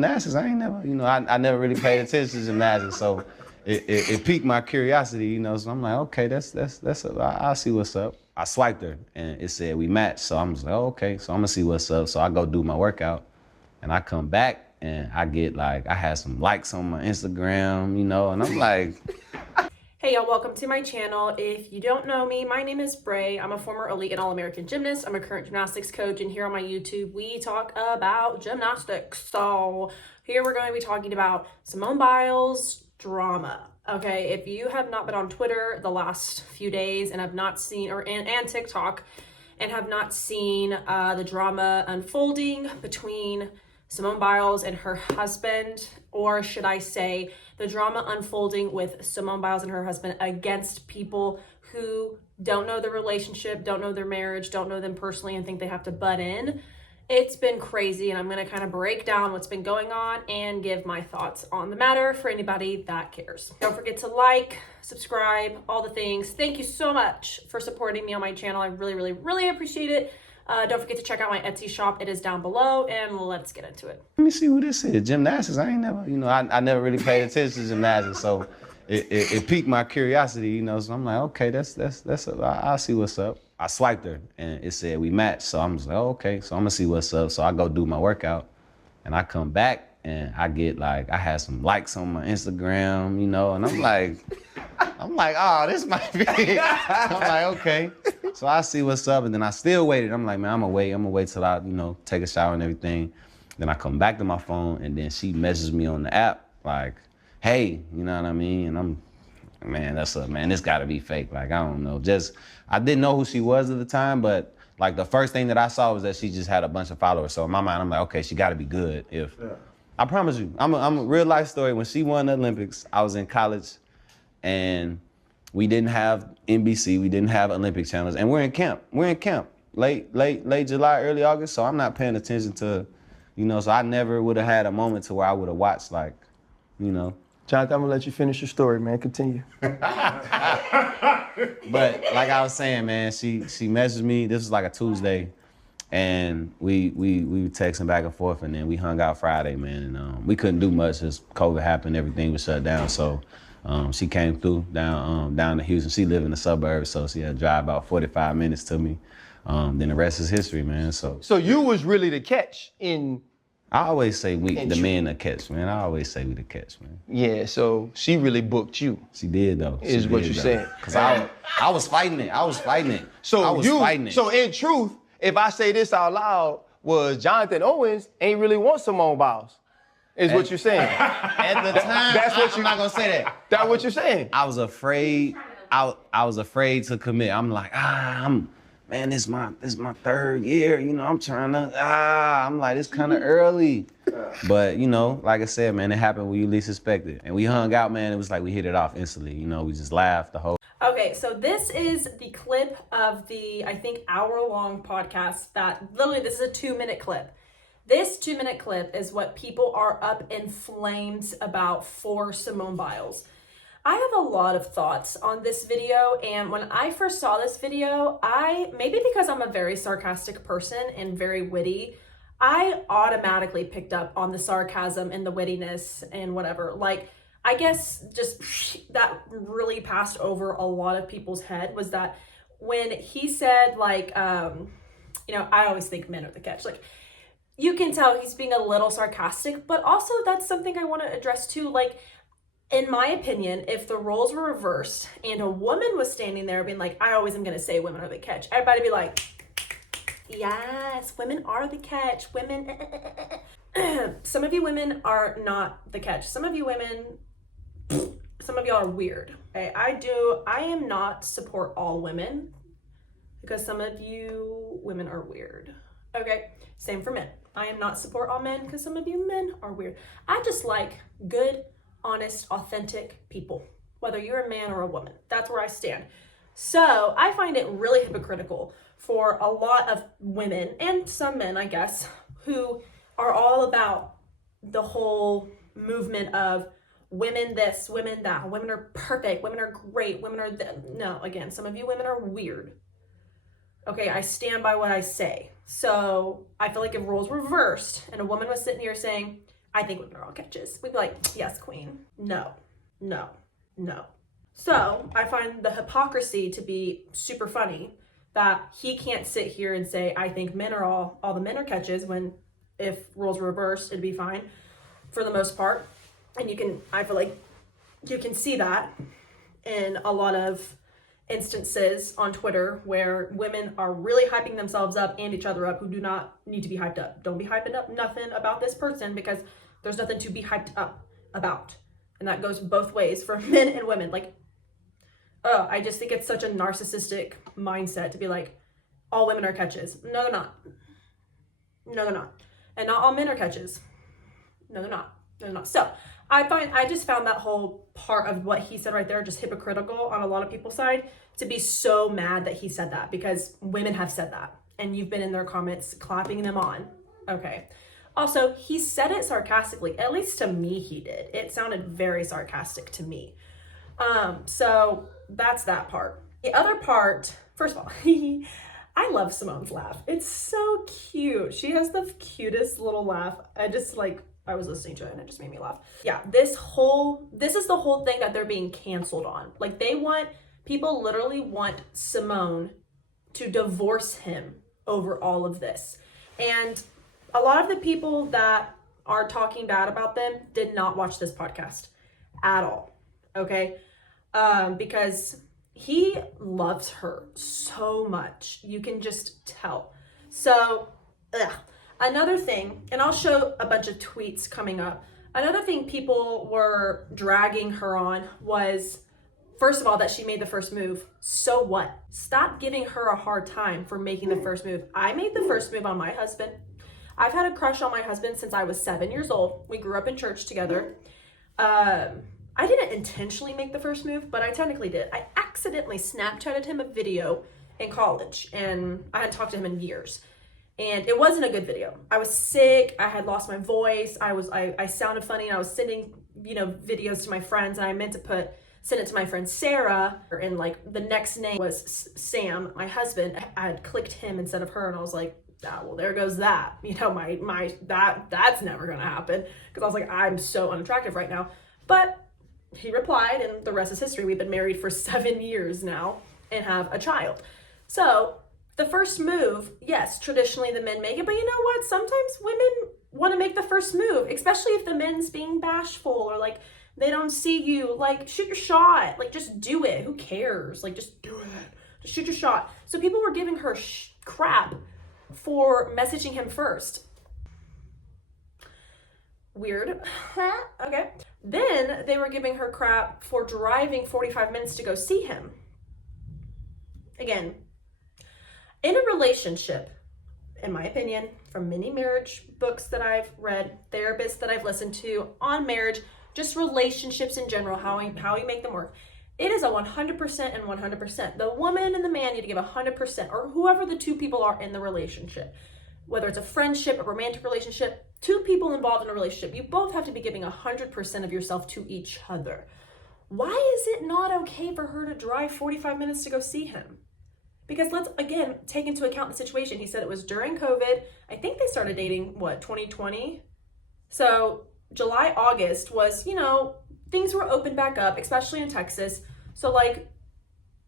Gymnastics, I ain't never, I never really paid attention to gymnastics, so it piqued my curiosity, so I'm like, okay, I'll see what's up. I swiped her, and it said we matched, so I'm just like, oh, okay, so I'm gonna see what's up. So I go do my workout, and I come back, and I get I had some likes on my Instagram, and I'm like, hey y'all, welcome to my channel. If you don't know me, my name is Bray. I'm a former elite and all-American gymnast. I'm a current gymnastics coach, and here on my YouTube, we talk about gymnastics. So here we're going to be talking about Simone Biles drama. Okay, if you have not been on Twitter the last few days and have not seen, and TikTok, and have not seen the drama unfolding between Simone Biles and her husband, or should I say the drama unfolding with Simone Biles and her husband against people who don't know their relationship, don't know their marriage, don't know them personally, and think they have to butt in. It's been crazy, and I'm going to kind of break down what's been going on and give my thoughts on the matter for anybody that cares. Don't forget to like, subscribe, all the things. Thank you so much for supporting me on my channel. I really, really, really appreciate it. Don't forget to check out my Etsy shop. It is down below, and let's get into it. let me see who this is. Gymnastics, I ain't never, I never really paid attention to gymnastics, so it piqued my curiosity, so I'm like, okay, I'll see what's up. I swiped her, and it said we matched, so I'm just like, oh, okay, so I'm gonna see what's up. So I go do my workout, and I come back, and I get I had some likes on my Instagram, and I'm like, oh, this might be. I'm like, okay. So I see what's up, and then I still waited. I'm like, man, I'm gonna wait till I, take a shower and everything. Then I come back to my phone, and then she messages me on the app, like, hey, you know what I mean? And man, this gotta be fake. I don't know. I didn't know who she was at the time, but the first thing that I saw was that she just had a bunch of followers. So in my mind, I'm like, okay, she gotta be good. I promise you, I'm a real life story. When she won the Olympics, I was in college, and we didn't have NBC, we didn't have Olympic channels, and we're in camp. Late July, early August, so I'm not paying attention to, so I never would have had a moment to where I would have watched, Jonathan, I'm gonna let you finish your story, man. Continue. But like I was saying, man, she messaged me. This was a Tuesday, and we were texting back and forth, and then we hung out Friday, man. And we couldn't do much as COVID happened. Everything was shut down. So she came through down to Houston. She lived in the suburbs, so she had to drive about 45 minutes to me. Then the rest is history, man. So you was really the catch in. I always say the men the catch, man. I always say we the catch, man. Yeah, so she really booked you. She did, though. Is what you're saying. Because I was fighting it. So in truth, if I say this out loud, was Jonathan Owens ain't really want Simone Biles. Is what you're saying. At the time, I'm not going to say that. That's what you're saying. I was afraid. I was afraid to commit. I'm like, man, this is my third year, I'm trying to, I'm like, it's kind of early. But, like I said, man, it happened when you least expect it. And we hung out, man, it was like we hit it off instantly. We just laughed the whole. Okay, so this is the clip of the, I think, hour-long podcast that, literally, this is a 2-minute clip. This 2-minute clip is what people are up in flames about for Simone Biles. I have a lot of thoughts on this video, and when I first saw this video, maybe because I'm a very sarcastic person and very witty, I automatically picked up on the sarcasm and the wittiness and whatever. I guess just that really passed over a lot of people's head was that when he said, I always think men are the catch. You can tell he's being a little sarcastic, but also that's something I want to address too. In my opinion, if the roles were reversed and a woman was standing there being like, I always am going to say women are the catch, everybody be like, yes, women are the catch. Women. Some of you women are not the catch. Some of you y'all are weird. Okay? I am not support all women because some of you women are weird. Okay? Same for men. I am not support all men because some of you men are weird. I just like good, honest, authentic people, whether you're a man or a woman. That's where I stand. So I find it really hypocritical for a lot of women and some men, I guess, who are all about the whole movement of women this, women that, women are perfect, women are great, women are no, again, some of you women are weird. Okay, I stand by what I say. So I feel like if roles were reversed and a woman was sitting here saying, I think women are all catches. We'd be like, yes, queen. No, no, no. So I find the hypocrisy to be super funny that he can't sit here and say, I think men are all the men are catches, when if roles were reversed, it'd be fine for the most part. And I feel like you can see that in a lot of instances on Twitter where women are really hyping themselves up and each other up who do not need to be hyped up. Don't be hyping up nothing about this person because there's nothing to be hyped up about. And that goes both ways for men and women. Like, I just think it's such a narcissistic mindset to be like, all women are catches. No, they're not. No, they're not. And not all men are catches. No, they're not. They're not. So I just found that whole part of what he said right there just hypocritical on a lot of people's side, to be so mad that he said that, because women have said that and you've been in their comments clapping them on. Okay. Also, he said it sarcastically. At least to me, he did. It sounded very sarcastic to me. So that's that part. The other part, first of all, I love Simone's laugh. It's so cute. She has the cutest little laugh. I was listening to it and it just made me laugh. Yeah, this is the whole thing that they're being canceled on. Like, people literally want Simone to divorce him over all of this. And a lot of the people that are talking bad about them did not watch this podcast at all. Okay? Because he loves her so much. You can just tell. So, another thing, and I'll show a bunch of tweets coming up. Another thing people were dragging her on was, first of all, that she made the first move. So what? Stop giving her a hard time for making the first move. I made the first move on my husband. I've had a crush on my husband since I was 7 years old. We grew up in church together. I didn't intentionally make the first move, but I technically did. I accidentally Snapchatted him a video in college, and I hadn't talked to him in years. And it wasn't a good video. I was sick. I had lost my voice. I sounded funny, and I was sending, videos to my friends, and I meant to send it to my friend Sarah, and like the next name was Sam, my husband. I had clicked him instead of her, and I was like, well, there goes that. That's never gonna happen, because I was like, I'm so unattractive right now. But he replied, and the rest is history. We've been married for 7 years now and have a child. So the first move, yes, traditionally the men make it, but you know what? Sometimes women want to make the first move, especially if the men's being bashful or like they don't see you. Like, shoot your shot. Like, just do it. Who cares? Like, just do it. Just shoot your shot. So people were giving her crap for messaging him first. Weird. Okay. Then they were giving her crap for driving 45 minutes to go see him. Again, in a relationship, in my opinion, from many marriage books that I've read, therapists that I've listened to on marriage, just relationships in general, how we make them work, it is a 100% and 100%. The woman and the man need to give 100%, or whoever the two people are in the relationship. Whether it's a friendship, a romantic relationship, two people involved in a relationship, you both have to be giving 100% of yourself to each other. Why is it not okay for her to drive 45 minutes to go see him? Because let's, again, take into account the situation. He said it was during COVID. I think they started dating, 2020? So July, August was, things were open back up, especially in Texas. So,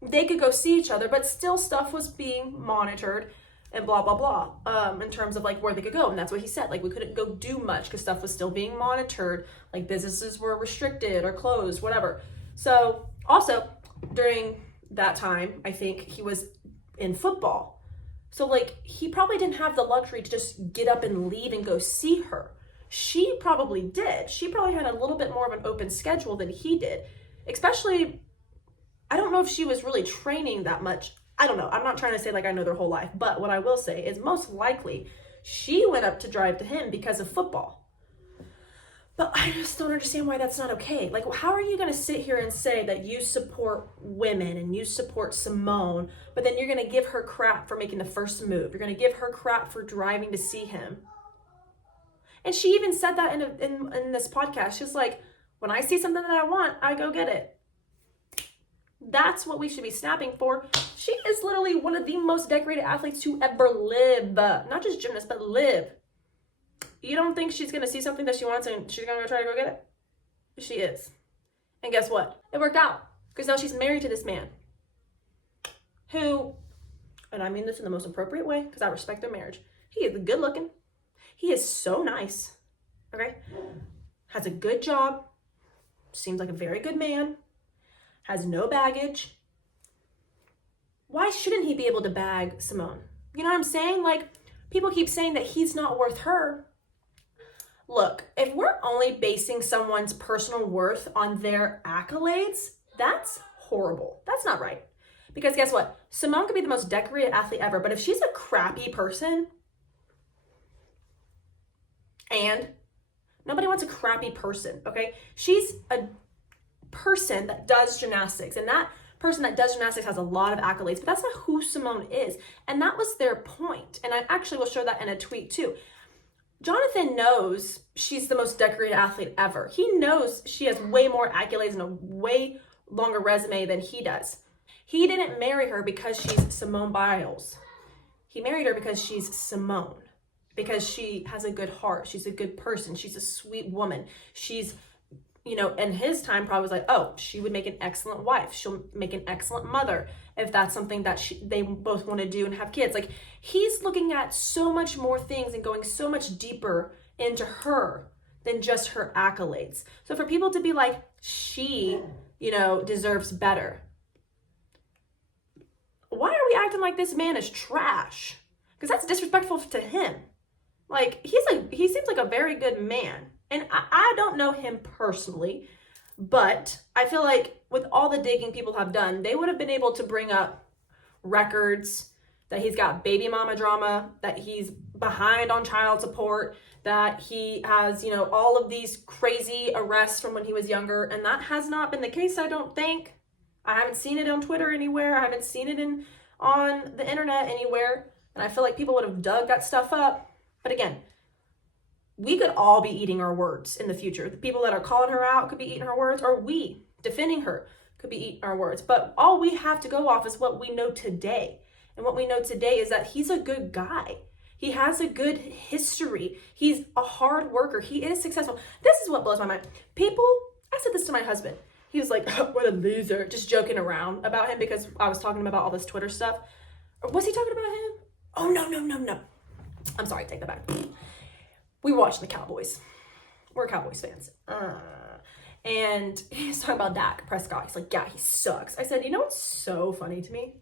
they could go see each other, but still stuff was being monitored and blah, blah, blah, in terms of, where they could go. And that's what he said. We couldn't go do much because stuff was still being monitored. Businesses were restricted or closed, whatever. So, also, during that time, I think he was in football. So, he probably didn't have the luxury to just get up and leave and go see her. She probably did. She probably had a little bit more of an open schedule than he did. Especially, I don't know if she was really training that much. I don't know. I'm not trying to say I know their whole life. But what I will say is most likely she went up to drive to him because of football. But I just don't understand why that's not okay. How are you going to sit here and say that you support women and you support Simone, but then you're going to give her crap for making the first move? You're going to give her crap for driving to see him. And she even said that in this podcast. She's like, when I see something that I want, I go get it. That's what we should be snapping for. She is literally one of the most decorated athletes to ever live. Not just gymnast, but live. You don't think she's going to see something that she wants and she's going to try to go get it? She is. And guess what? It worked out. Because now she's married to this man who, and I mean this in the most appropriate way because I respect their marriage. He is good looking. He is so nice. Okay? Has a good job. Seems like a very good man. Has no baggage. Why shouldn't he be able to bag Simone? You know what I'm saying? Like, people keep saying that he's not worth her. Look, if we're only basing someone's personal worth on their accolades, that's horrible. That's not right. Because guess what? Simone could be the most decorated athlete ever, but if she's a crappy person, and nobody wants a crappy person, okay? She's a person that does gymnastics, and that person that does gymnastics has a lot of accolades, but that's not who Simone is. And that was their point. And I actually will show that in a tweet too. Jonathan knows she's the most decorated athlete ever. He knows she has way more accolades and a way longer resume than he does. He didn't marry her because she's Simone Biles. He married her because she's Simone, because she has a good heart. She's a good person. She's a sweet woman. She's, you know, in his time probably was like, oh, she would make an excellent wife. She'll make an excellent mother if that's something that they both want to do and have kids. Like, he's looking at so much more things and going so much deeper into her than just her accolades. So for people to be like, she, you know, deserves better. Why are we acting like this man is trash? Because that's disrespectful to him. Like, he seems like a very good man. And I don't know him personally, but I feel like with all the digging people have done, they would have been able to bring up records that he's got baby mama drama, that he's behind on child support, that he has, you know, all of these crazy arrests from when he was younger. And that has not been the case, I don't think. I haven't seen it on Twitter anywhere. I haven't seen it on the internet anywhere. And I feel like people would have dug that stuff up. But again, we could all be eating our words in the future. The people that are calling her out could be eating her words, or we defending her could be eating our words. But all we have to go off is what we know today. And what we know today is that he's a good guy. He has a good history. He's a hard worker. He is successful. This is what blows my mind. People, I said this to my husband. He was like, oh, what a loser, just joking around about him because I was talking about all this Twitter stuff. Was he talking about him? Oh, no. I'm sorry, take that back. We watch the Cowboys. We're Cowboys fans. And he's talking about Dak Prescott. He's like, yeah, he sucks. I said, you know what's so funny to me?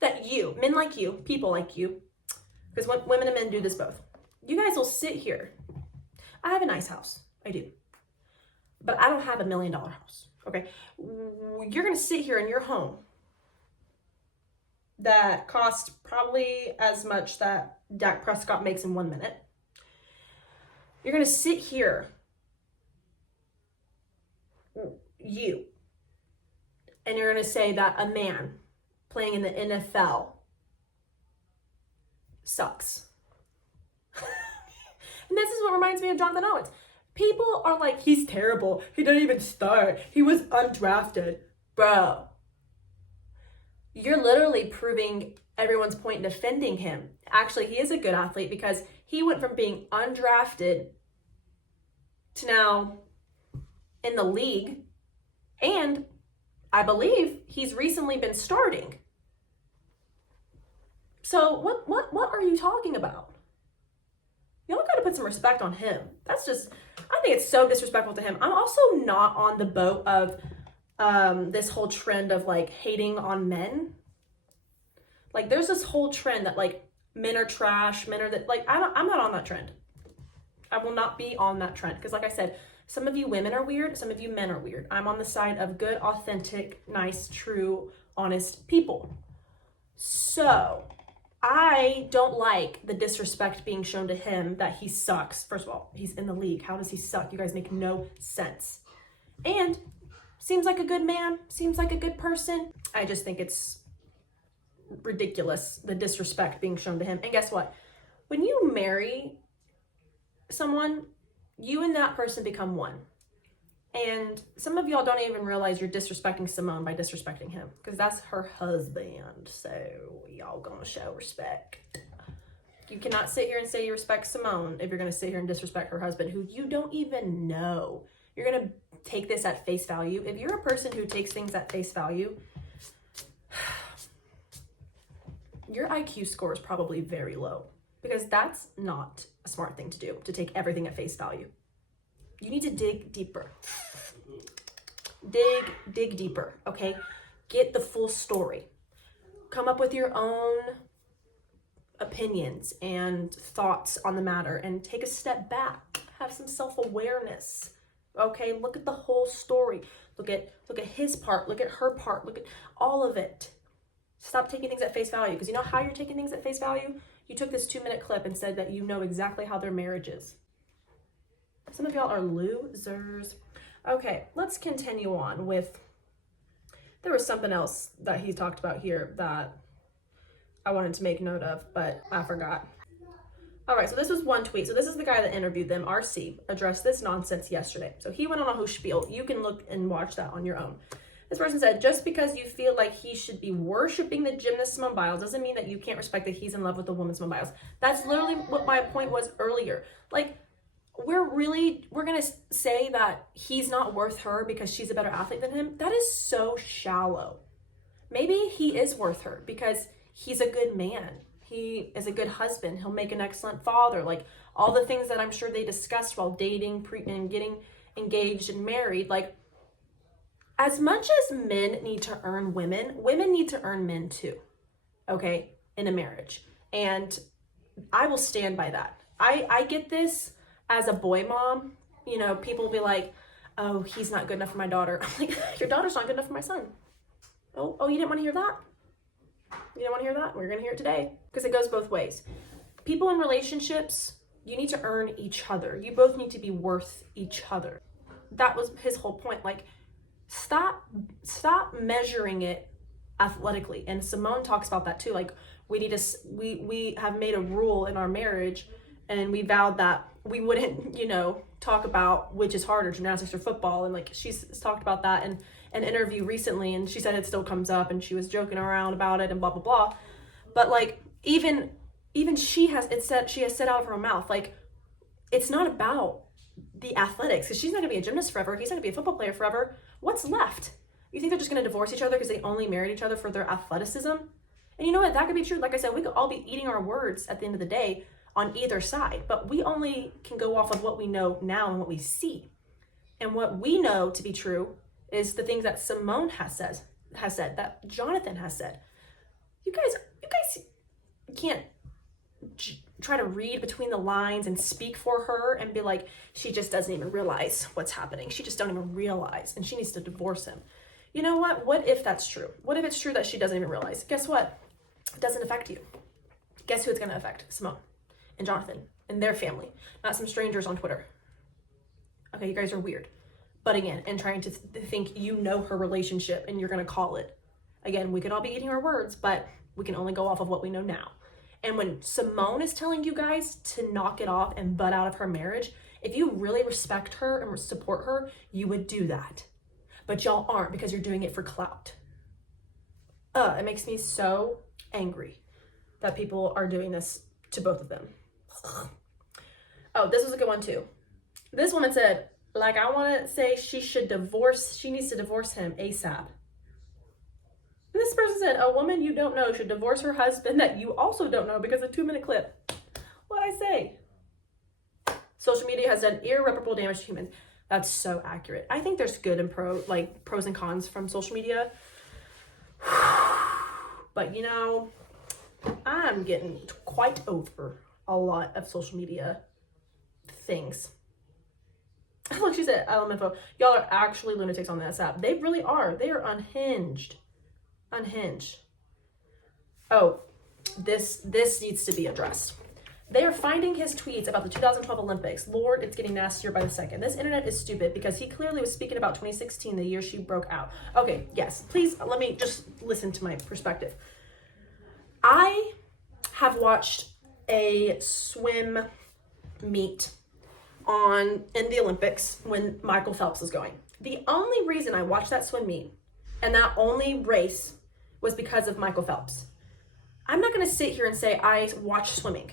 That you, men like you, people like you, because women and men do this both. You guys will sit here. I have a nice house. I do. But I don't have $1 million house. Okay? You're going to sit here in your home that costs probably as much that Dak Prescott makes in 1 minute. You're going to sit here, you, and you're going to say that a man playing in the NFL sucks. And this is what reminds me of Jonathan Owens. People are like, he's terrible. He didn't even start. He was undrafted. Bro, you're literally proving everyone's point in defending him. Actually, he is a good athlete because he went from being undrafted to now in the league. And I believe he's recently been starting. So what are you talking about? Y'all gotta put some respect on him. That's just, I think it's so disrespectful to him. I'm also not on the boat of this whole trend of like hating on men. Like, there's this whole trend that like men are trash, men are that, like, I'm not on that trend. I will not be on that trend because, like I said, some of you women are weird, some of you men are weird. I'm on the side of good, authentic, nice, true, honest people. So I don't like the disrespect being shown to him that he sucks. First of all, he's in the league. How does he suck? You guys make no sense. And seems like a good man, seems like a good person. I just think it's ridiculous, the disrespect being shown to him. And guess what? When you marry someone, you and that person become one. And some of y'all don't even realize you're disrespecting Simone by disrespecting him because that's her husband. So y'all gonna show respect. You cannot sit here and say you respect Simone if you're going to sit here and disrespect her husband, who you don't even know. You're going to take this at face value. If you're a person who takes things at face value, your IQ score is probably very low, because that's not a smart thing to do, to take everything at face value. You need to dig deeper. Dig deeper, okay? Get the full story. Come up with your own opinions and thoughts on the matter, and take a step back. Have some self-awareness, okay? Look at the whole story. Look at his part, look at her part, look at all of it. Stop taking things at face value, because you know how you're taking things at face value? You took this 2-minute clip and said that you know exactly how their marriage is. Some of y'all are losers. Okay, let's continue on with, there was something else that he talked about here that I wanted to make note of, but I forgot. All right, so this was one tweet. So this is the guy that interviewed them, RC, addressed this nonsense yesterday. So he went on a whole spiel. You can look and watch that on your own. This person said, just because you feel like he should be worshiping the gymnast Simone Biles doesn't mean that you can't respect that he's in love with the woman Simone Biles. That's literally what my point was earlier. Like, we're gonna say that he's not worth her because she's a better athlete than him. That is so shallow. Maybe he is worth her because he's a good man. He is a good husband. He'll make an excellent father. Like, all the things that I'm sure they discussed while dating and getting engaged and married. Like, as much as men need to earn women, women need to earn men too, okay, in a marriage. And I will stand by that. I get this as a boy mom. You know, people will be like, oh, he's not good enough for my daughter. I'm like, your daughter's not good enough for my son. Oh, you didn't want to hear that? You didn't want to hear that? We're going to hear it today, because it goes both ways. People in relationships, you need to earn each other. You both need to be worth each other. That was his whole point. Like, stop measuring it athletically. And Simone talks about that too. Like, we have made a rule in our marriage, and we vowed that we wouldn't, talk about which is harder, gymnastics or football. And like, she's talked about that in an interview recently, and she said it still comes up, and she was joking around about it and blah blah blah. But like, even she has said out of her mouth, like, it's not about the athletics, because she's not gonna be a gymnast forever. He's not gonna be a football player forever. What's left? You think they're just gonna divorce each other because they only married each other for their athleticism? And you know what? That could be true. Like I said, we could all be eating our words at the end of the day on either side, but we only can go off of what we know now and what we see. And what we know to be true is the things that Simone has said, that Jonathan has said. You guys can't try to read between the lines and speak for her and be like, she just doesn't even realize what's happening. She just don't even realize, and she needs to divorce him. You know what? What if that's true? What if it's true that she doesn't even realize? Guess what? It doesn't affect you. Guess who it's going to affect? Simone and Jonathan and their family, not some strangers on Twitter. Okay, you guys are weird. Butting in and trying to think you know her relationship and you're going to call it. Again, we could all be eating our words, but we can only go off of what we know now. And when Simone is telling you guys to knock it off and butt out of her marriage, if you really respect her and support her, you would do that. But y'all aren't, because you're doing it for clout. It makes me so angry that people are doing this to both of them. Oh, this was a good one too. This woman said, like, I want to say she needs to divorce him ASAP. And this person said, a woman you don't know should divorce her husband that you also don't know because of a 2-minute clip. What'd I say? Social media has done irreparable damage to humans. That's so accurate. I think there's good and pros and cons from social media. But I'm getting quite over a lot of social media things. Look, she said, LMFO, y'all are actually lunatics on this app. They really are. They are unhinged. Oh, this needs to be addressed. They are finding his tweets about the 2012 Olympics. Lord, it's getting nastier by the second. This internet is stupid because he clearly was speaking about 2016, the year she broke out. Okay, yes, please let me just listen to my perspective. I have watched a swim meet in the Olympics when Michael Phelps was going. The only reason I watched that swim meet and that only race was because of Michael Phelps. I'm not going to sit here and say I watch swimming.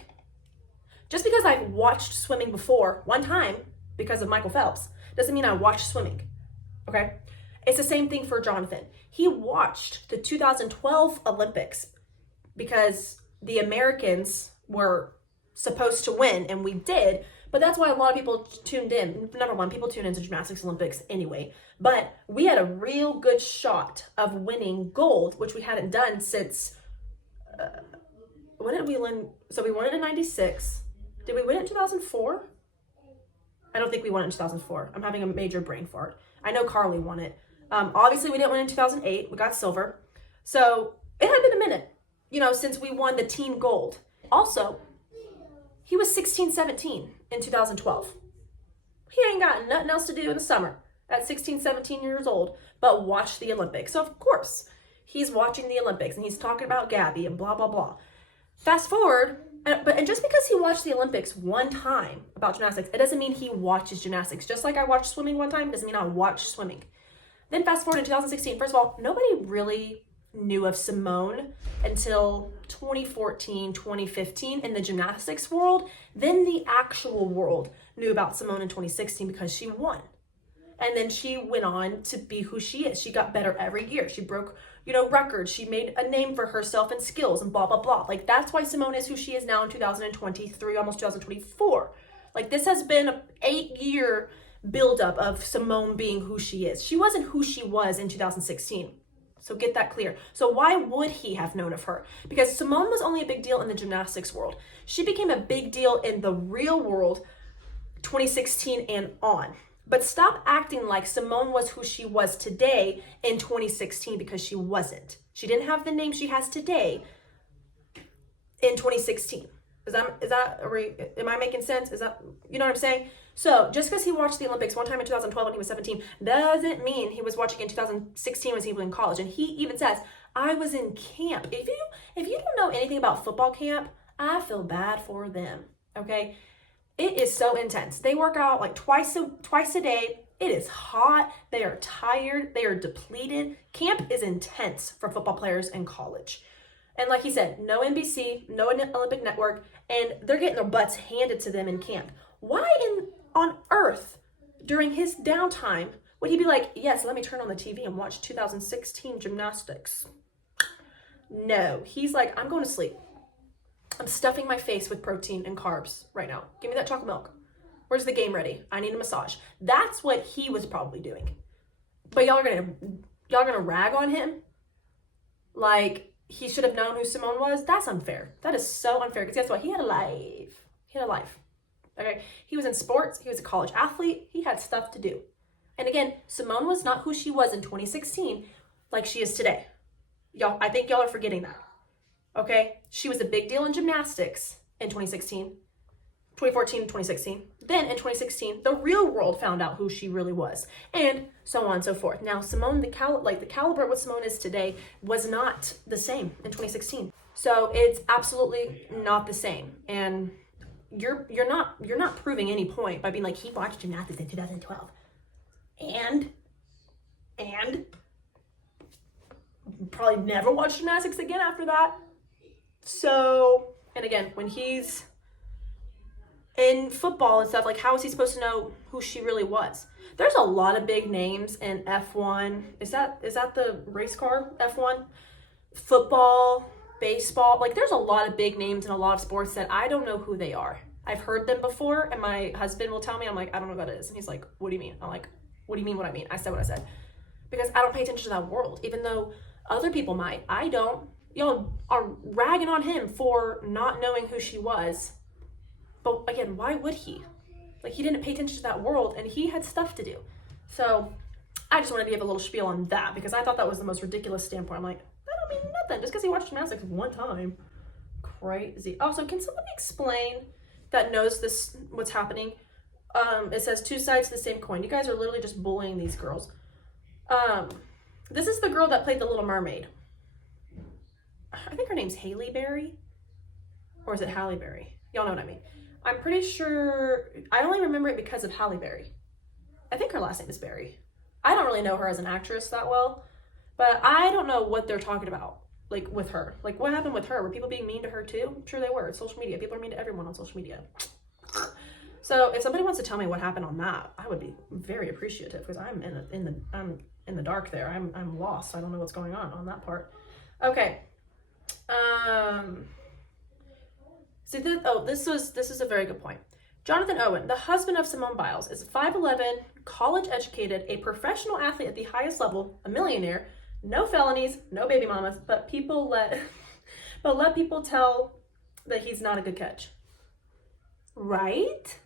Just because I've watched swimming before, one time, because of Michael Phelps, doesn't mean I watched swimming, okay? It's the same thing for Jonathan. He watched the 2012 Olympics because the Americans were supposed to win, and we did, but that's why a lot of people tuned in. Number one, people tune into Gymnastics Olympics anyway, but we had a real good shot of winning gold, which we hadn't done since, when did we win? So we won it in 96. Did we win it in 2004? I don't think we won it in 2004. I'm having a major brain fart. I know Carly won it. Obviously we didn't win in 2008. We got silver. So it had been a minute, since we won the team gold. Also, he was 16, 17 in 2012. He ain't got nothing else to do in the summer at 16, 17 years old, but watch the Olympics. So of course, he's watching the Olympics and he's talking about Gabby and blah, blah, blah. Fast forward, and just because he watched the Olympics one time about gymnastics, it doesn't mean he watches gymnastics. Just like I watched swimming one time, doesn't mean I watch swimming. Then fast forward to 2016. First of all, nobody really knew of Simone until 2014, 2015 in the gymnastics world. Then the actual world knew about Simone in 2016 because she won. And then she went on to be who she is. She got better every year. She broke, records. She made a name for herself and skills and blah, blah, blah. Like, that's why Simone is who she is now in 2023, almost 2024. Like, this has been an 8-year buildup of Simone being who she is. She wasn't who she was in 2016. So get that clear. So why would he have known of her? Because Simone was only a big deal in the gymnastics world. She became a big deal in the real world 2016 and on. But stop acting like Simone was who she was today in 2016 because she wasn't. She didn't have the name she has today in 2016. Am I making sense? Is that, you know what I'm saying? So just because he watched the Olympics one time in 2012 when he was 17 doesn't mean he was watching in 2016 when he was in college. And he even says, I was in camp. If you don't know anything about football camp, I feel bad for them, okay? It is so intense. They work out like twice a day. It is hot. They are tired. They are depleted. Camp is intense for football players in college. And like he said, no NBC, no Olympic Network, and they're getting their butts handed to them in camp. Why on earth, during his downtime, would he be like, yes, let me turn on the TV and watch 2016 gymnastics? No, he's like, I'm going to sleep. I'm stuffing my face with protein and carbs right now. Give me that chocolate milk. Where's the game ready? I need a massage. That's what he was probably doing. But y'all are gonna rag on him like he should have known who Simone was. That's unfair. That is so unfair. Because guess what? He had a life. Okay. He was in sports. He was a college athlete. He had stuff to do. And again, Simone was not who she was in 2016 like she is today. Y'all, I think y'all are forgetting that. Okay, she was a big deal in gymnastics in 2016, 2014, 2016. Then in 2016, the real world found out who she really was, and so on and so forth. Now, Simone, the caliber of what Simone is today was not the same in 2016. So it's absolutely not the same. And you're not proving any point by being like, he watched gymnastics in 2012. And probably never watched gymnastics again after that. So, and again, when he's in football and stuff, like, how is he supposed to know who she really was? There's a lot of big names in F1. Is that the race car, F1? Football, baseball. Like, there's a lot of big names in a lot of sports that I don't know who they are. I've heard them before, and my husband will tell me, I'm like, I don't know what that is. And he's like, what do you mean? I'm like, what do you mean what I mean? I said what I said. Because I don't pay attention to that world, even though other people might. I don't. Y'all are ragging on him for not knowing who she was. But again, why would he? Like, he didn't pay attention to that world and he had stuff to do. So I just wanted to give a little spiel on that because I thought that was the most ridiculous standpoint. I'm like, that don't mean nothing just because he watched gymnastics one time. Crazy. Also, can somebody explain that knows this, what's happening? It says two sides to the same coin. You guys are literally just bullying these girls. This is the girl that played the Little Mermaid. I think her name's Halle Berry, or is it Halle Berry? Y'all know what I mean. I'm pretty sure, I only remember it because of Halle Berry. I think her last name is Berry. I don't really know her as an actress that well, but I don't know what they're talking about. like with her. Like what happened with her? Were people being mean to her too? I'm sure they were. It's social media. People are mean to everyone on social media. So if somebody wants to tell me what happened on that, I would be very appreciative because I'm I'm in the dark there. I'm lost. I don't know what's going on that part. Okay. So this is a very good point. Jonathan Owen, the husband of Simone Biles, is 5'11", college educated, a professional athlete at the highest level, a millionaire, no felonies, no baby mamas, but let people tell that he's not a good catch. Right?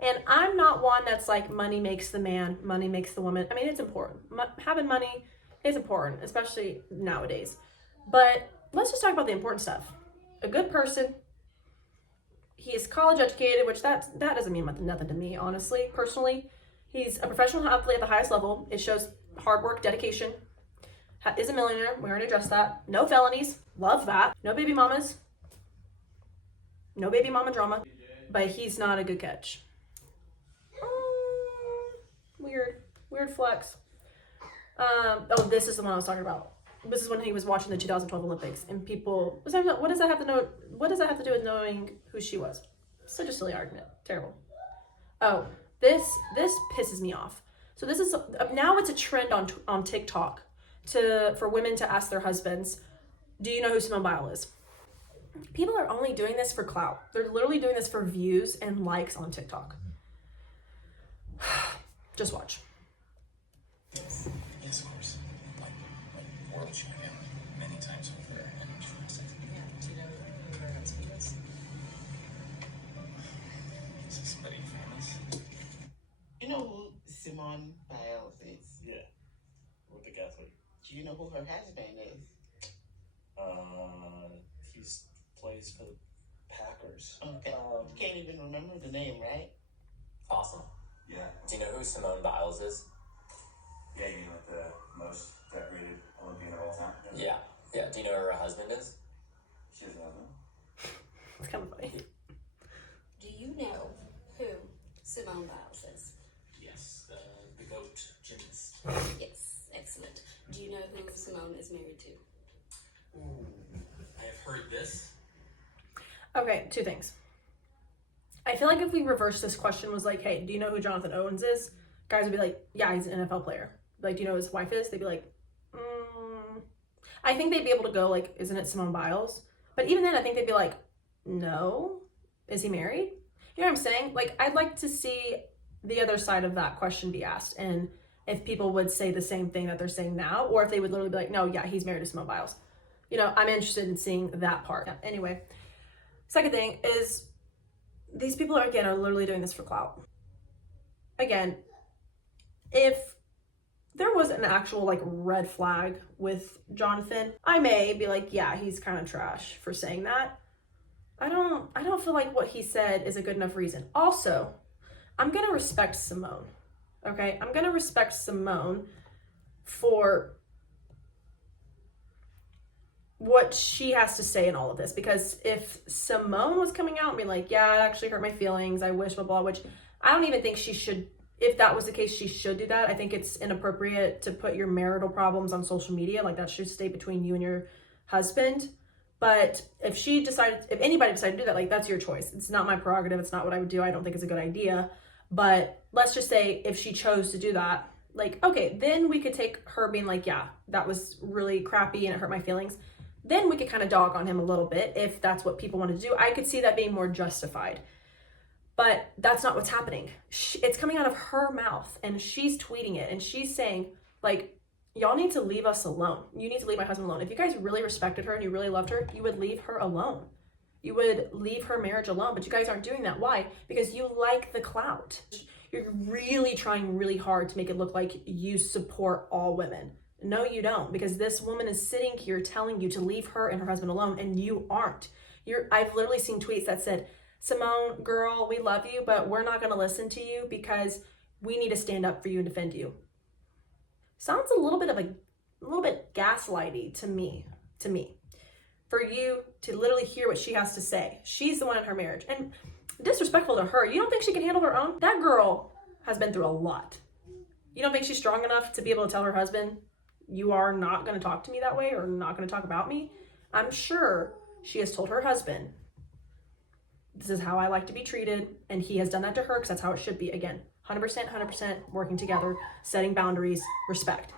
And I'm not one that's like money makes the man, money makes the woman. I mean, it's important. Having money is important, especially nowadays. But let's just talk about the important stuff. A good person. He is college educated, which that doesn't mean nothing to me, honestly, personally. He's a professional athlete at the highest level. It shows hard work, dedication. Is a millionaire. We already addressed that. No felonies. Love that. No baby mamas. No baby mama drama. But he's not a good catch. Weird flex. This is the one I was talking about. This is when he was watching the 2012 Olympics, and people, what does that have to do with knowing who she was? Such a silly argument. Terrible. Oh, this pisses me off. So this is now it's a trend on TikTok for women to ask their husbands, do you know who Simone Biles is? People are only doing this for clout. They're literally doing this for views and likes on TikTok. Just watch. Yes, of course. Like world champion many times over in gymnastics. Yeah, do you know who her husband is? Is this somebody famous? You know who Simone Biles is? Yeah, with the Catholic. Do you know who her husband is? He's plays for the Packers. Okay. You can't even remember the name, right? Awesome. Yeah. Do you know who Simone Biles is? Yeah, you know, the most decorated Olympian of all time. Yeah. Do you know who her husband is? She doesn't know. It's kind of funny. Do you know who Simone Biles is? Yes, the GOAT gymnast. Yes, excellent. Do you know who Simone is married to? I have heard this. Okay, two things. I feel like if we reverse this question was like, hey, do you know who Jonathan Owens is? Guys would be like, yeah, he's an NFL player. Like, do you know who his wife is? They'd be like, I think they'd be able to go like, isn't it Simone Biles? But even then, I think they'd be like, no. Is he married? You know what I'm saying? Like, I'd like to see the other side of that question be asked. And if people would say the same thing that they're saying now, or if they would literally be like, no, yeah, he's married to Simone Biles. You know, I'm interested in seeing that part. Yeah, anyway, second thing is these people are literally doing this for clout. Again, if there was an actual like red flag with Jonathan, I may be like, yeah, he's kind of trash for saying that. I don't feel like what he said is a good enough reason. Also, I'm going to respect Simone. Okay? I'm going to respect Simone for what she has to say in all of this, because if Simone was coming out and being like, yeah, it actually hurt my feelings, I wish, blah, blah, which I don't even think she should, if that was the case, she should do that. I think it's inappropriate to put your marital problems on social media. Like, that should stay between you and your husband. But if anybody decided to do that, like, that's your choice. It's not my prerogative. It's not what I would do. I don't think it's a good idea. But let's just say if she chose to do that, like, okay, then we could take her being like, yeah, that was really crappy and it hurt my feelings. Then we could kind of dog on him a little bit if that's what people want to do. I could see that being more justified. But that's not what's happening. It's coming out of her mouth and she's tweeting it and she's saying, like, y'all need to leave us alone. You need to leave my husband alone. If you guys really respected her and you really loved her, you would leave her alone. You would leave her marriage alone, but you guys aren't doing that. Why? Because you like the clout. You're really trying really hard to make it look like you support all women. No, you don't, because this woman is sitting here telling you to leave her and her husband alone, and you aren't. I've literally seen tweets that said, Simone, girl, we love you, but we're not going to listen to you because we need to stand up for you and defend you. Sounds a little bit gaslighty to me. For you to literally hear what she has to say. She's the one in her marriage. And disrespectful to her. You don't think she can handle her own? That girl has been through a lot. You don't think she's strong enough to be able to tell her husband, you are not going to talk to me that way or not going to talk about me. I'm sure she has told her husband, this is how I like to be treated, and he has done that to her because that's how it should be. Again, 100% working together, setting boundaries, respect.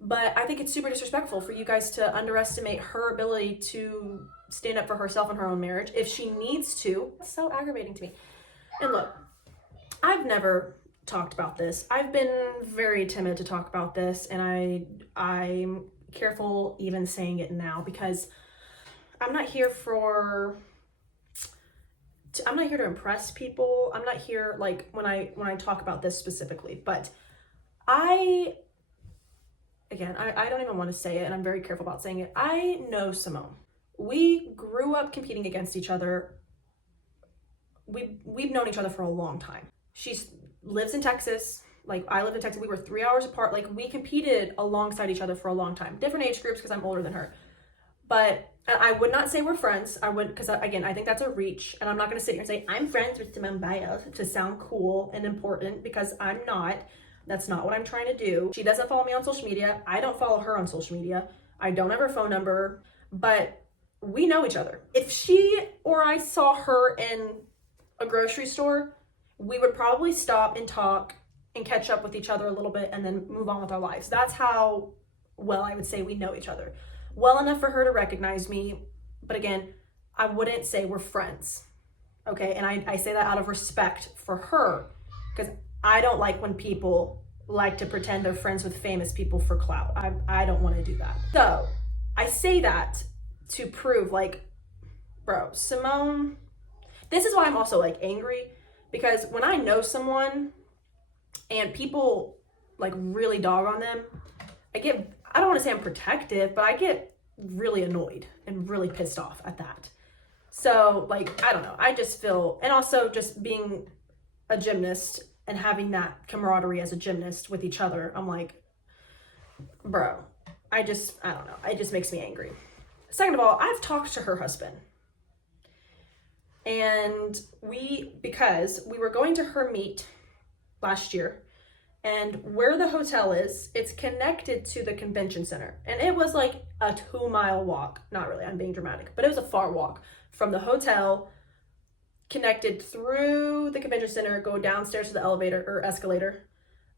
But I think it's super disrespectful for you guys to underestimate her ability to stand up for herself in her own marriage if she needs to. It's so aggravating to me. And look, I've never talked about this. I've been very timid to talk about this, and I'm careful even saying it now because I'm not here to impress people. I'm not here like when I talk about this specifically, but I don't even want to say it, and I'm very careful about saying it. I know Simone. We grew up competing against each other. We've known each other for a long time. She lives in Texas. Like, I lived in Texas. We were 3 hours apart. Like, we competed alongside each other for a long time. Different age groups because I'm older than her. But I would not say we're friends. I would, because again, I think that's a reach. And I'm not going to sit here and say, I'm friends with Simone Biles to sound cool and important, because I'm not. That's not what I'm trying to do. She doesn't follow me on social media. I don't follow her on social media. I don't have her phone number, but we know each other. If she or I saw her in a grocery store, we would probably stop and talk and catch up with each other a little bit and then move on with our lives. That's how well I would say we know each other. Well enough for her to recognize me. But again, I wouldn't say we're friends. Okay, and I say that out of respect for her, because I don't like when people like to pretend they're friends with famous people for clout. I don't want to do that. So I say that to prove, like, bro, Simone, this is why I'm also like angry, because when I know someone and people like really dog on them, I don't want to say I'm protective, but I get really annoyed and really pissed off at that. So like, I don't know, I just feel, and also just being a gymnast and having that camaraderie as a gymnast with each other, I'm like, bro, I don't know, it just makes me angry. Second of all, I've talked to her husband, and because we were going to her meet last year, and where the hotel is, it's connected to the convention center, and it was like a 2-mile walk. Not really, I'm being dramatic, but it was a far walk from the hotel, connected through the convention center, go downstairs to the elevator or escalator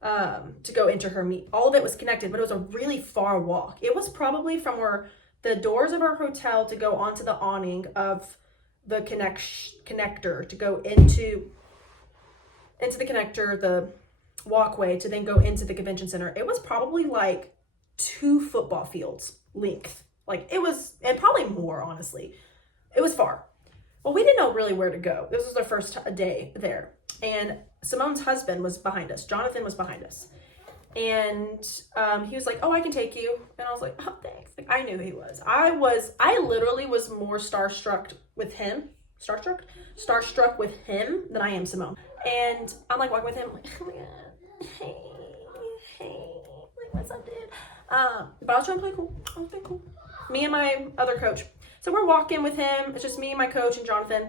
to go into her meet. All of it was connected, but it was a really far walk. It was probably from where the doors of our hotel to go onto the awning of the connector to go into the connector, the walkway to then go into the convention center. It was probably like 2 football fields length. Like, it was, and probably more, honestly. It was far. Well, we didn't know really where to go. This was our first day there. And Simone's husband was behind us. Jonathan was behind us. And he was like, oh, I can take you. And I was like, oh, thanks. Like, I knew who he was. I literally was more starstruck with him than I am Simone. And I'm like walking with him, like, oh my God, hey, like, what's up, dude? But I was trying to play cool. I was playing cool. Me and my other coach. So we're walking with him. It's just me and my coach and Jonathan.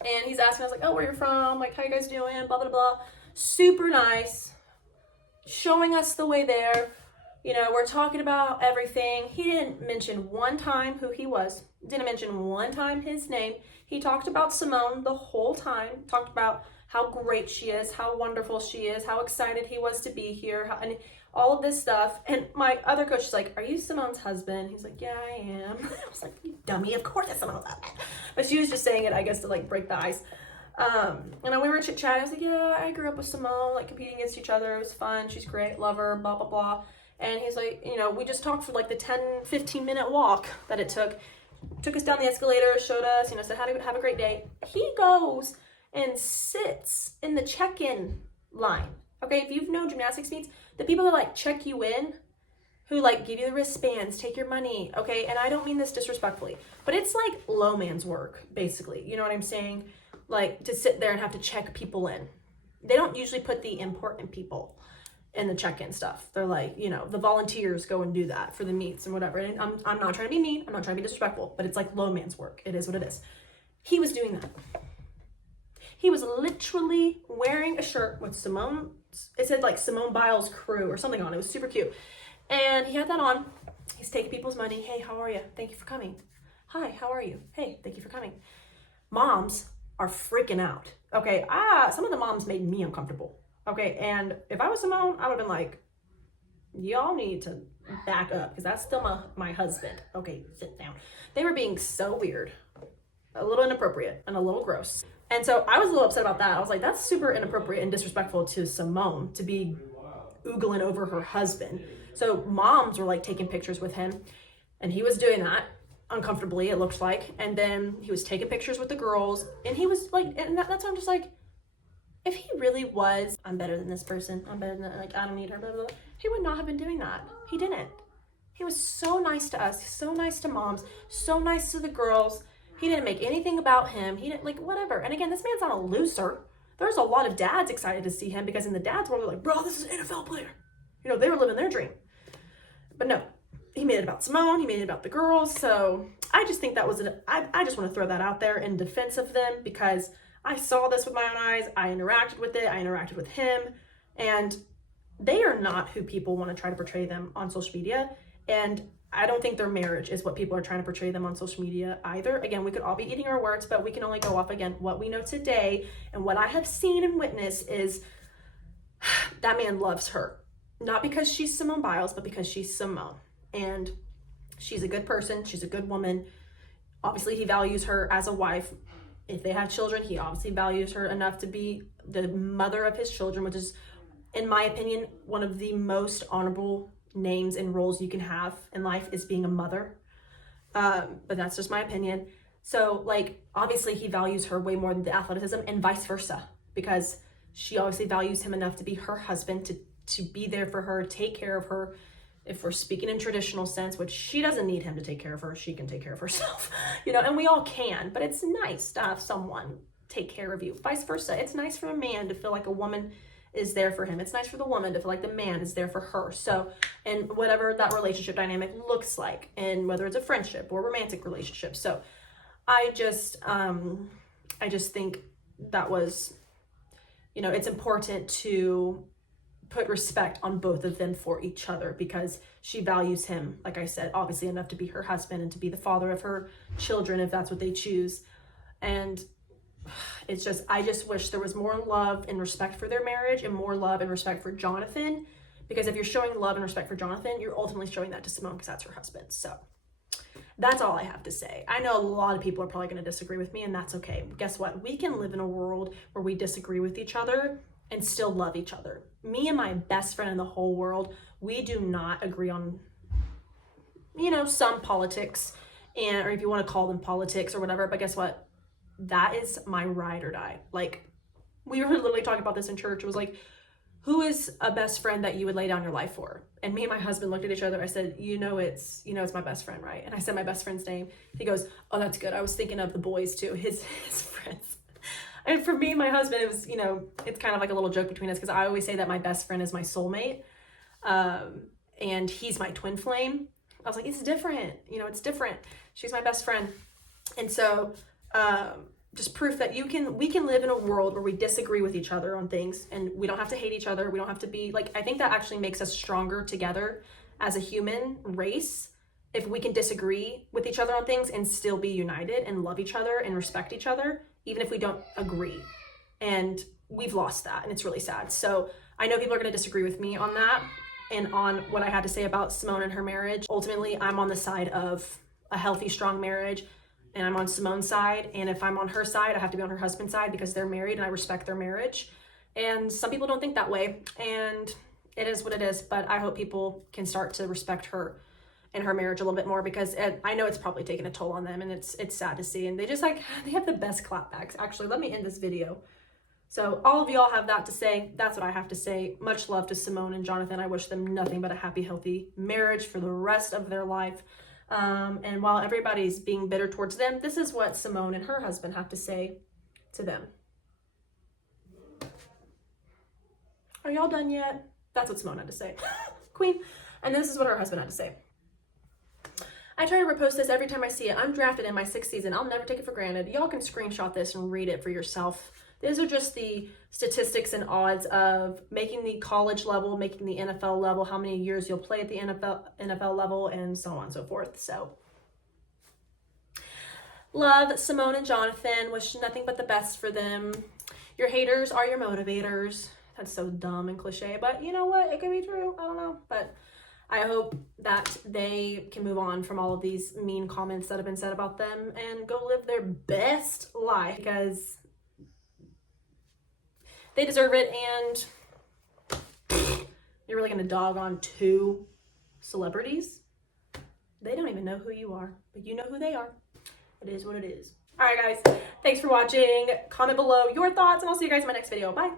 And he's asking us, like, oh, where you're from? Like, how you guys doing? Blah, blah, blah. Super nice. Showing us the way there. You know, we're talking about everything. He didn't mention one time who he was. Didn't mention one time his name. He talked about Simone the whole time. Talked about how great she is, how wonderful she is, how excited he was to be here, and all of this stuff. And my other coach is like, are you Simone's husband? He's like, yeah, I am. I was like, you dummy, of course it's Simone's husband. But she was just saying it, I guess, to like break the ice. And then we were chit-chatting. I was like, yeah, I grew up with Simone, like competing against each other. It was fun. She's great. Love her, blah, blah, blah. And he's like, you know, we just talked for like the 10-15 minute walk that it took. Took us down the escalator, showed us, you know, said, have a great day. He goes and sits in the check-in line. Okay, if you've known gymnastics meets, the people that like check you in, who like give you the wristbands, take your money, okay? And I don't mean this disrespectfully, but it's like low man's work, basically. You know what I'm saying? Like, to sit there and have to check people in. They don't usually put the important people in the check-in stuff. They're like, you know, the volunteers go and do that for the meets and whatever. And I'm not trying to be mean. I'm not trying to be disrespectful, but it's like low man's work. It is what it is. He was doing that. He was literally wearing a shirt with Simone. It said like Simone Biles crew or something on it. It was super cute. And he had that on. He's taking people's money. Hey, how are you? Thank you for coming. Hi, how are you? Hey, thank you for coming. Moms are freaking out. Okay, some of the moms made me uncomfortable. Okay, and if I was Simone, I would have been like, y'all need to back up because that's still my husband. Okay, sit down. They were being so weird, a little inappropriate, and a little gross. And so I was a little upset about that. I was like, that's super inappropriate and disrespectful to Simone to be oogling over her husband. So moms were like taking pictures with him, and he was doing that uncomfortably, it looked like. And then he was taking pictures with the girls, and he was like, and that's why I'm just like, if he really was, I'm better than this person, I'm better than, like, I don't need her, blah, blah, blah, he would not have been doing that. He didn't. He was so nice to us, so nice to moms, so nice to the girls. He didn't make anything about him. He didn't, like, whatever. And again, this man's not a loser. There's a lot of dads excited to see him because in the dad's world, they're like, bro, this is an NFL player. You know, they were living their dream. But no, he made it about Simone. He made it about the girls. So I just think that was, I just want to throw that out there in defense of them because I saw this with my own eyes. I interacted with it. I interacted with him. And they are not who people want to try to portray them on social media. And I don't think their marriage is what people are trying to portray them on social media either. Again, we could all be eating our words, but we can only go off, again, what we know today. And what I have seen and witnessed is that man loves her. Not because she's Simone Biles, but because she's Simone. And she's a good person. She's a good woman. Obviously, he values her as a wife. If they have children, he obviously values her enough to be the mother of his children, which is, in my opinion, one of the most honorable names and roles you can have in life is being a mother. But that's just my opinion. So, like, obviously he values her way more than the athleticism and vice versa, because she obviously values him enough to be her husband, to be there for her, take care of her. If we're speaking in traditional sense, which she doesn't need him to take care of her, she can take care of herself, you know, and we all can, but it's nice to have someone take care of you. Vice versa. It's nice for a man to feel like a woman is there for him. It's nice for the woman to feel like the man is there for her. So, and whatever that relationship dynamic looks like, and whether it's a friendship or romantic relationship. So I just think that was, you know, it's important to put respect on both of them for each other because she values him, like I said, obviously enough to be her husband and to be the father of her children if that's what they choose. And it's just, I just wish there was more love and respect for their marriage and more love and respect for Jonathan, because if you're showing love and respect for Jonathan, you're ultimately showing that to Simone because that's her husband. So that's all I have to say. I know a lot of people are probably going to disagree with me, and that's okay. Guess what? We can live in a world where we disagree with each other and still love each other. Me and my best friend in the whole world, we do not agree on, you know, some politics, or if you want to call them politics or whatever, but guess what? That is my ride or die. Like, we were literally talking about this in church. It was like, who is a best friend that you would lay down your life for? And me and my husband looked at each other. I said, it's my best friend, right? And I said my best friend's name. He goes, oh, that's good. I was thinking of the boys too, his friends. And for me and my husband, it was, you know, it's kind of like a little joke between us because I always say that my best friend is my soulmate, and he's my twin flame. I was like, it's different, you know, it's different. She's my best friend. And so just proof that we can live in a world where we disagree with each other on things, and we don't have to hate each other. We don't have to be like, I think that actually makes us stronger together as a human race if we can disagree with each other on things and still be united and love each other and respect each other, even if we don't agree. And we've lost that, and it's really sad. So I know people are going to disagree with me on that and on what I had to say about Simone and her marriage. Ultimately, I'm on the side of a healthy, strong marriage, and I'm on Simone's side. And if I'm on her side, I have to be on her husband's side because they're married and I respect their marriage. And some people don't think that way, and it is what it is. But I hope people can start to respect her and her marriage a little bit more, because I know it's probably taken a toll on them, and it's sad to see. And they just they have the best clapbacks. Actually, let me end this video. So all of y'all have that to say. That's what I have to say. Much love to Simone and Jonathan. I wish them nothing but a happy, healthy marriage for the rest of their life. And while everybody's being bitter towards them, this is what Simone and her husband have to say to them. Are y'all done yet? That's what Simone had to say. Queen. And this is what her husband had to say. I try to repost this every time I see it. I'm drafted in my 6th season. I'll never take it for granted. Y'all can screenshot this and read it for yourself. These are just the statistics and odds of making the college level, making the NFL level, how many years you'll play at the NFL level, and so on and so forth. So, love Simone and Jonathan. Wish nothing but the best for them. Your haters are your motivators. That's so dumb and cliche, but you know what? It could be true. I don't know. But I hope that they can move on from all of these mean comments that have been said about them and go live their best life, because they deserve it. And you're really going to dog on 2 celebrities? They don't even know who you are, but you know who they are. It is what it is. All right, guys. Thanks for watching. Comment below your thoughts, and I'll see you guys in my next video. Bye.